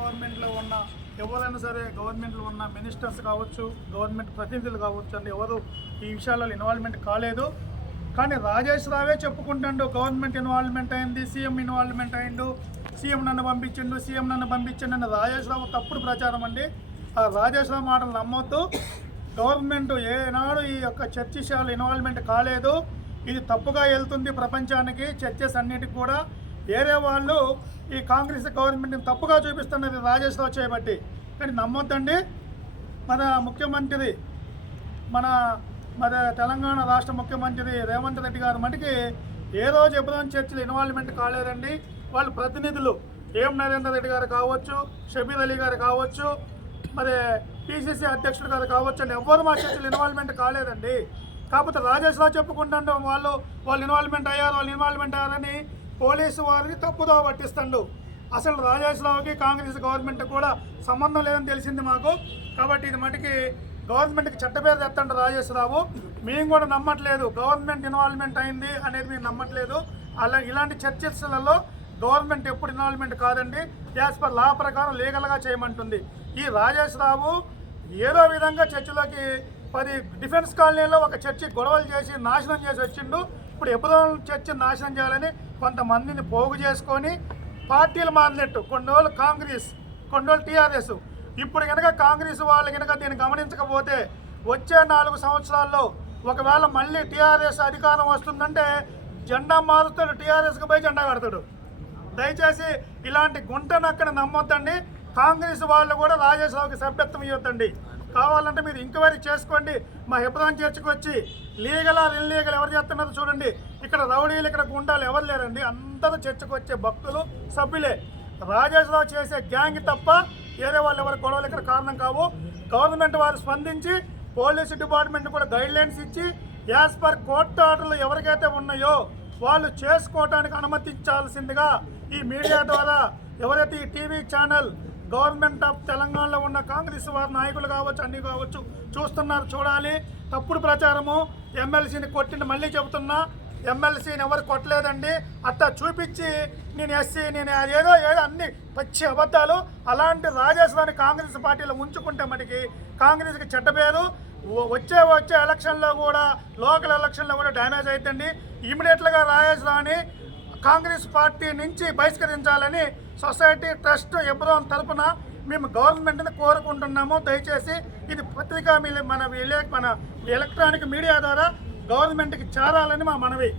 గవర్నమెంట్లో ఉన్న ఎవరైనా సరే గవర్నమెంట్లో ఉన్న మినిస్టర్స్ కావచ్చు, గవర్నమెంట్ ప్రతినిధులు కావచ్చు అండి, ఎవరు ఈ విషయాలలో ఇన్వాల్వ్మెంట్ కాలేదు. కానీ రాజేష్ రావే చెప్పుకుంటాడు గవర్నమెంట్ ఇన్వాల్వ్మెంట్ అయింది, సీఎం ఇన్వాల్వ్మెంట్ అయిండు, సీఎం నన్ను పంపించండు అని రాజేష్ రావు తప్పుడు ప్రచారం అండి. ఆ రాజేష్ రావు మాటలు నమ్మొద్దు. గవర్నమెంట్ ఏనాడు ఈ యొక్క చర్చశాల ఇన్వాల్వ్మెంట్ కాలేదు. ఇది తప్పుగా వెళ్తుంది ప్రపంచానికి. చర్చస్ అన్నిటికి కూడా వేరే వాళ్ళు ఈ కాంగ్రెస్ గవర్నమెంట్ని తప్పుగా చూపిస్తున్నది రాజేష్ రావు చేయబట్టి. కానీ నమ్మొద్దండి. మన ముఖ్యమంత్రి మన తెలంగాణ రాష్ట్ర ముఖ్యమంత్రి రేవంత్ రెడ్డి గారు మటుకి ఏదో చెబుదాం చర్చలు ఇన్వాల్వ్మెంట్ కాలేదండి. వాళ్ళు ప్రతినిధులు ఏం నరేందర్ రెడ్డి గారు కావచ్చు, షబీర్ అలీ గారు కావచ్చు, మరి పిసిసి అధ్యక్షుడు గారు కావచ్చు అండి, ఎవ్వరు మా చర్చలు ఇన్వాల్వ్మెంట్ కాలేదండి. కాకపోతే రాజేష్ రావు చెప్పుకుంటాడు వాళ్ళు ఇన్వాల్వ్మెంట్ అయ్యారని పోలీసు వారిని తప్పుదో పట్టిస్తాడు. అసలు రాజేష్ రావుకి కాంగ్రెస్ గవర్నమెంట్ కూడా సంబంధం లేదని తెలిసింది మాకు. కాబట్టి ఇది మటుకి గవర్నమెంట్కి చట్టపేరు తెస్తాడు రాజేష్ రావు. మేము కూడా నమ్మట్లేదు గవర్నమెంట్ ఇన్వాల్వ్మెంట్ అయింది అనేది మేము నమ్మట్లేదు. ఇలాంటి చర్చలలో గవర్నమెంట్ ఎప్పుడు ఇన్వాల్వ్మెంట్ కాదండి. యాజ్ పర్ లా ప్రకారం లీగల్గా చేయమంటుంది. ఈ రాజేష్ రావు ఏదో విధంగా చర్చిలోకి డిఫెన్స్ కాలనీలో ఒక చర్చి గొడవలు చేసి నాశనం చేసి వచ్చిండు. ఇప్పుడు ఎప్పుడో చర్చి నాశనం చేయాలని కొంతమందిని పోగు చేసుకొని పార్టీలు మారినట్టు కొన్ని రోజులు కాంగ్రెస్, కొన్ని రోజులు టీఆర్ఎస్. ఇప్పుడు కనుక కాంగ్రెస్ వాళ్ళు కనుక దీన్ని గమనించకపోతే వచ్చే 4 సంవత్సరాల్లో ఒకవేళ మళ్ళీ టీఆర్ఎస్ అధికారం వస్తుందంటే జెండా మారుతాడు, టీఆర్ఎస్కి పోయి జెండా కడతాడు. దయచేసి ఇలాంటి గుంటనక్కడ నమ్మొద్దండి. కాంగ్రెస్ వాళ్ళు కూడా రాజేష్ రావుకి సభ్యత్వం ఇవ్వద్దండి. కావాలంటే మీరు ఎంక్వైరీ చేసుకోండి. మా హెబ్రాన్ చర్చికి వచ్చి లీగల్ ఆర్ ఇల్లీగల్ ఎవరు చేస్తున్నారో చూడండి. ఇక్కడ రౌడీలు, ఇక్కడ గుండాలు ఎవరు లేరండి. అందరూ చర్చకు వచ్చే భక్తులు, సభ్యులే. రాజేష్ రావు చేసే గ్యాంగ్ తప్ప వేరే వాళ్ళు ఎవరి గొడవలు ఇక్కడ కారణం కావు. గవర్నమెంట్ వారు స్పందించి పోలీసు డిపార్ట్మెంట్ కూడా గైడ్లైన్స్ ఇచ్చి యాజ్ పర్ కోర్టు ఆర్డర్లు ఎవరికైతే ఉన్నాయో వాళ్ళు చేసుకోవడానికి అనుమతించాల్సిందిగా ఈ మీడియా ద్వారా ఎవరైతే ఈ టీవీ ఛానల్ గవర్నమెంట్ ఆఫ్ తెలంగాణలో ఉన్న కాంగ్రెస్ వారి నాయకులు కావచ్చు, అన్ని కావచ్చు చూస్తున్నారు. చూడాలి. తప్పుడు ప్రచారము ఎమ్మెల్సీని కొట్టింది. మళ్ళీ చెబుతున్నా, ఎమ్మెల్సీని ఎవరు కొట్టలేదండి. అట్టా చూపించి నేను ఎస్సీ, నేను ఏదో అన్ని పచ్చి అబద్ధాలు. అలాంటి రాజేష్ రావుని కాంగ్రెస్ పార్టీలో ఉంచుకుంటే మటుకి కాంగ్రెస్కి చెడ్డ పేరు. వచ్చే ఎలక్షన్లో కూడా, లోకల్ ఎలక్షన్లో కూడా డ్యామేజ్ అవుతుంది. ఇమీడియట్గా రాజేష్ రావుని కాంగ్రెస్ పార్టీ నుంచి బహిష్కరించాలని సొసైటీ ట్రస్ట్ ఎబ్రోన్ తరఫున మేము గవర్నమెంట్ని కోరుకుంటున్నాము. దయచేసి ఇది పత్రికా మన ఎలక్ట్రానిక్ మీడియా ద్వారా గవర్నమెంట్కి చేరాలని మా మనవి.